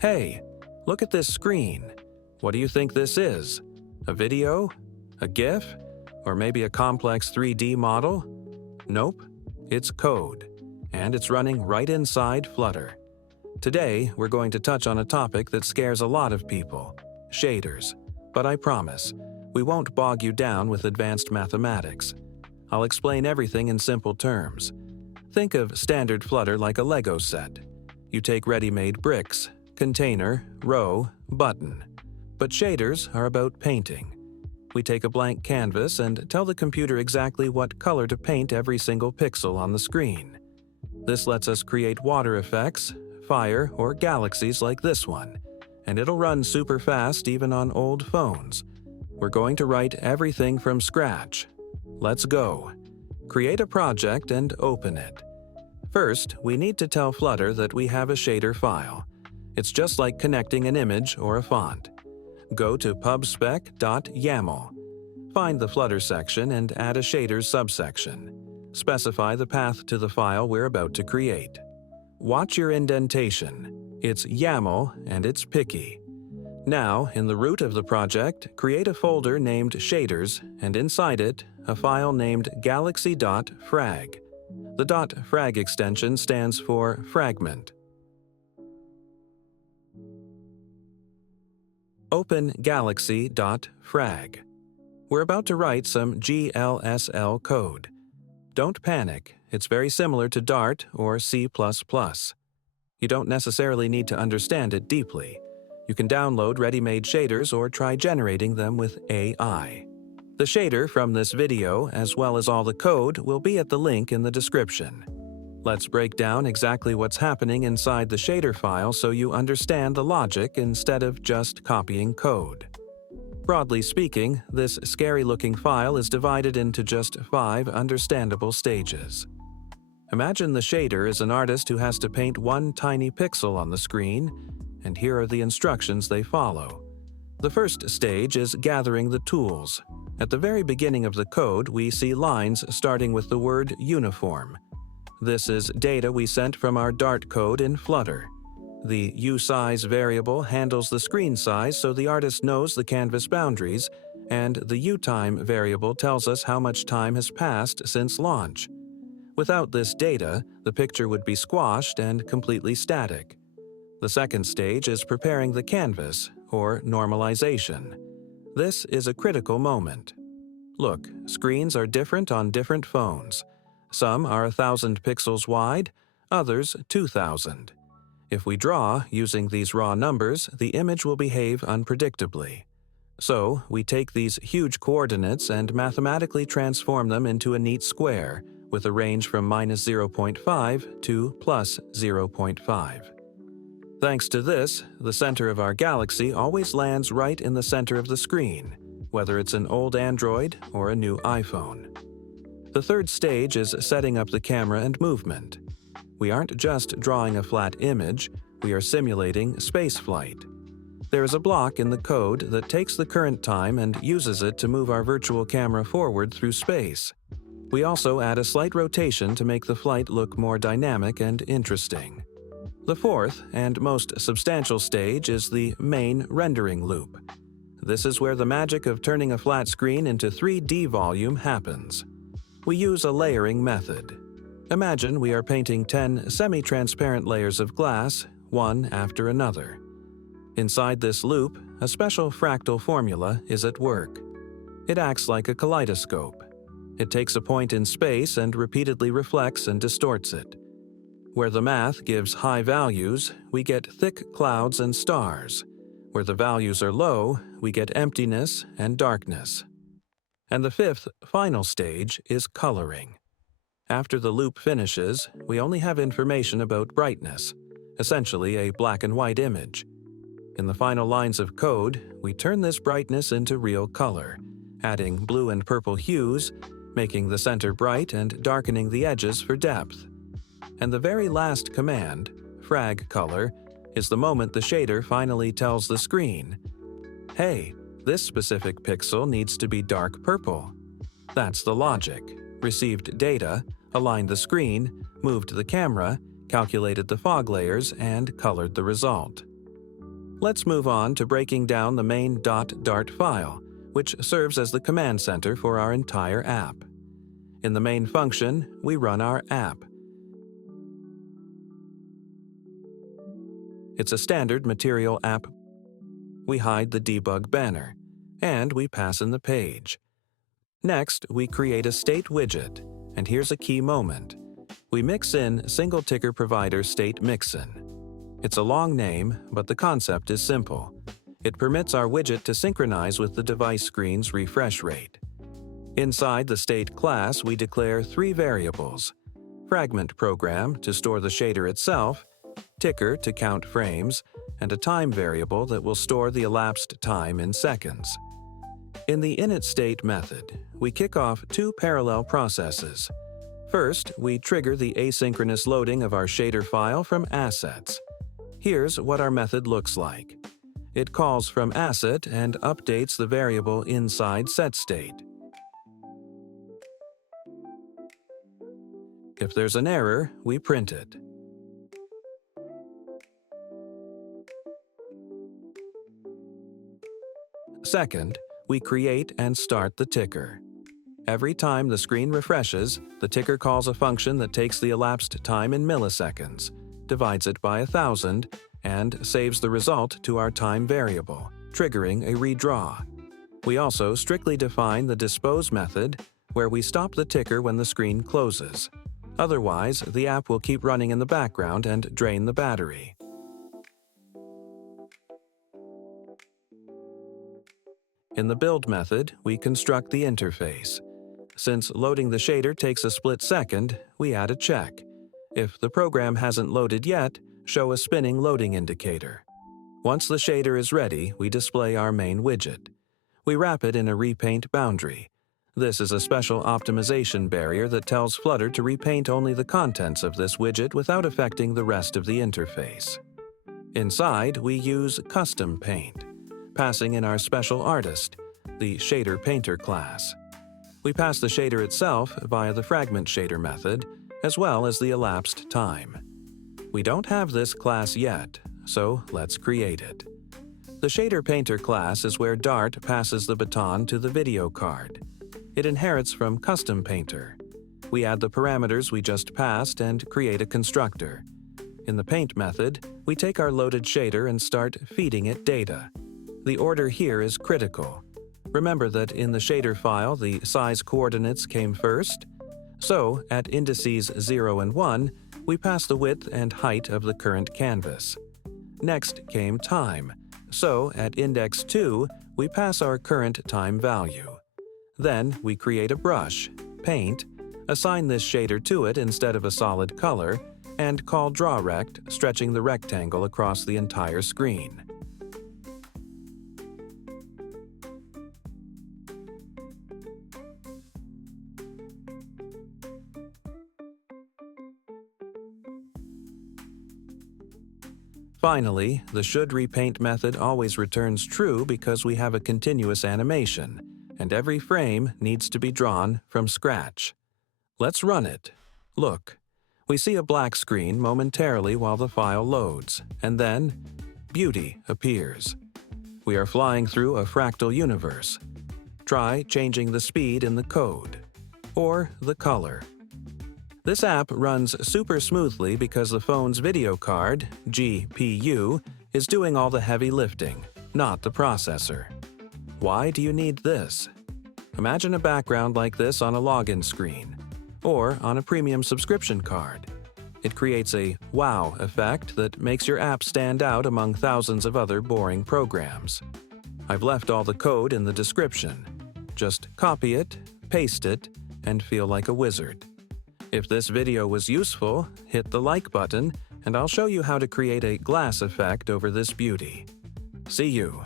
Hey, look at this screen. What do you think this is? A video? A GIF? Or maybe a complex 3D model? Nope, it's code, and it's running right inside Flutter. Today, we're going to touch on a topic that scares a lot of people, shaders. But I promise, we won't bog you down with advanced mathematics. I'll explain everything in simple terms. Think of standard Flutter like a Lego set. You take ready-made bricks, container, row, button. But shaders are about painting. We take a blank canvas and tell the computer exactly what color to paint every single pixel on the screen. This lets us create water effects, fire, or galaxies like this one, and it'll run super fast even on old phones. We're going to write everything from scratch. Let's go. Create a project and open it. First, we need to tell Flutter that we have a shader file. It's just like connecting an image or a font. Go to pubspec.yaml. Find the Flutter section and add a shaders subsection. Specify the path to the file we're about to create. Watch your indentation. It's YAML and it's picky. Now, in the root of the project, create a folder named Shaders, and inside it, a file named galaxy.frag. The .frag extension stands for fragment. Open galaxy.frag. We're about to write some GLSL code. Don't panic, it's very similar to Dart or C++. You don't necessarily need to understand it deeply. You can download ready-made shaders or try generating them with AI. The shader from this video, as well as all the code, will be at the link in the description. Let's break down exactly what's happening inside the shader file so you understand the logic instead of just copying code. Broadly speaking, this scary-looking file is divided into just 5 understandable stages. Imagine the shader is an artist who has to paint one tiny pixel on the screen, and here are the instructions they follow. The first stage is gathering the tools. At the very beginning of the code, we see lines starting with the word uniform. This is data we sent from our Dart code in Flutter. The uSize variable handles the screen size so the artist knows the canvas boundaries, and the uTime variable tells us how much time has passed since launch. Without this data, the picture would be squashed and completely static. The second stage is preparing the canvas, or normalization. This is a critical moment. Look, screens are different on different phones. Some are 1,000 pixels wide, others 2,000. If we draw using these raw numbers, the image will behave unpredictably. So, we take these huge coordinates and mathematically transform them into a neat square, with a range from -0.5 to +0.5. Thanks to this, the center of our galaxy always lands right in the center of the screen, whether it's an old Android or a new iPhone. The third stage is setting up the camera and movement. We aren't just drawing a flat image, we are simulating spaceflight. There is a block in the code that takes the current time and uses it to move our virtual camera forward through space. We also add a slight rotation to make the flight look more dynamic and interesting. The fourth and most substantial stage is the main rendering loop. This is where the magic of turning a flat screen into 3D volume happens. We use a layering method. Imagine we are painting 10 semi-transparent layers of glass, one after another. Inside this loop, a special fractal formula is at work. It acts like a kaleidoscope. It takes a point in space and repeatedly reflects and distorts it. Where the math gives high values, we get thick clouds and stars. Where the values are low, we get emptiness and darkness. And the fifth, final stage is coloring. After the loop finishes, we only have information about brightness, essentially a black and white image. In the final lines of code, we turn this brightness into real color, adding blue and purple hues, making the center bright and darkening the edges for depth. And the very last command, frag color, is the moment the shader finally tells the screen, "Hey, this specific pixel needs to be dark purple." That's the logic. Received data, aligned the screen, moved the camera, calculated the fog layers, and colored the result. Let's move on to breaking down the main .dart file, which serves as the command center for our entire app. In the main function, we run our app. It's a standard Material app. We hide the debug banner, and we pass in the page. Next, we create a state widget, and here's a key moment. We mix in Single Ticker Provider State Mixin. It's a long name, but the concept is simple. It permits our widget to synchronize with the device screen's refresh rate. Inside the state class, we declare 3 variables: FragmentProgram to store the shader itself, Ticker to count frames, and a time variable that will store the elapsed time in seconds. In the initState method, we kick off 2 parallel processes. First, we trigger the asynchronous loading of our shader file from assets. Here's what our method looks like. It calls from asset and updates the variable inside setState. If there's an error, we print it. Second, we create and start the ticker. Every time the screen refreshes, the ticker calls a function that takes the elapsed time in milliseconds, divides it by 1,000, and saves the result to our time variable, triggering a redraw. We also strictly define the dispose method, where we stop the ticker when the screen closes. Otherwise, the app will keep running in the background and drain the battery. In the build method, we construct the interface. Since loading the shader takes a split second, we add a check. If the program hasn't loaded yet, show a spinning loading indicator. Once the shader is ready, we display our main widget. We wrap it in a repaint boundary. This is a special optimization barrier that tells Flutter to repaint only the contents of this widget without affecting the rest of the interface. Inside, we use Custom Paint, passing in our special artist, the Shader Painter class. We pass the shader itself via the Fragment Shader method, as well as the elapsed time. We don't have this class yet, so let's create it. The Shader Painter class is where Dart passes the baton to the video card. It inherits from Custom Painter. We add the parameters we just passed and create a constructor. In the Paint method, we take our loaded shader and start feeding it data. The order here is critical. Remember that in the shader file, the size coordinates came first. So, at indices 0 and 1, we pass the width and height of the current canvas. Next came time. So, at index 2, we pass our current time value. Then, we create a brush, paint, assign this shader to it instead of a solid color, and call drawRect, stretching the rectangle across the entire screen. Finally, the shouldRepaint method always returns true because we have a continuous animation, and every frame needs to be drawn from scratch. Let's run it. Look, we see a black screen momentarily while the file loads, and then beauty appears. We are flying through a fractal universe. Try changing the speed in the code, or the color. This app runs super smoothly because the phone's video card, GPU, is doing all the heavy lifting, not the processor. Why do you need this? Imagine a background like this on a login screen, or on a premium subscription card. It creates a wow effect that makes your app stand out among thousands of other boring programs. I've left all the code in the description. Just copy it, paste it, and feel like a wizard. If this video was useful, hit the like button, and I'll show you how to create a glass effect over this beauty. See you.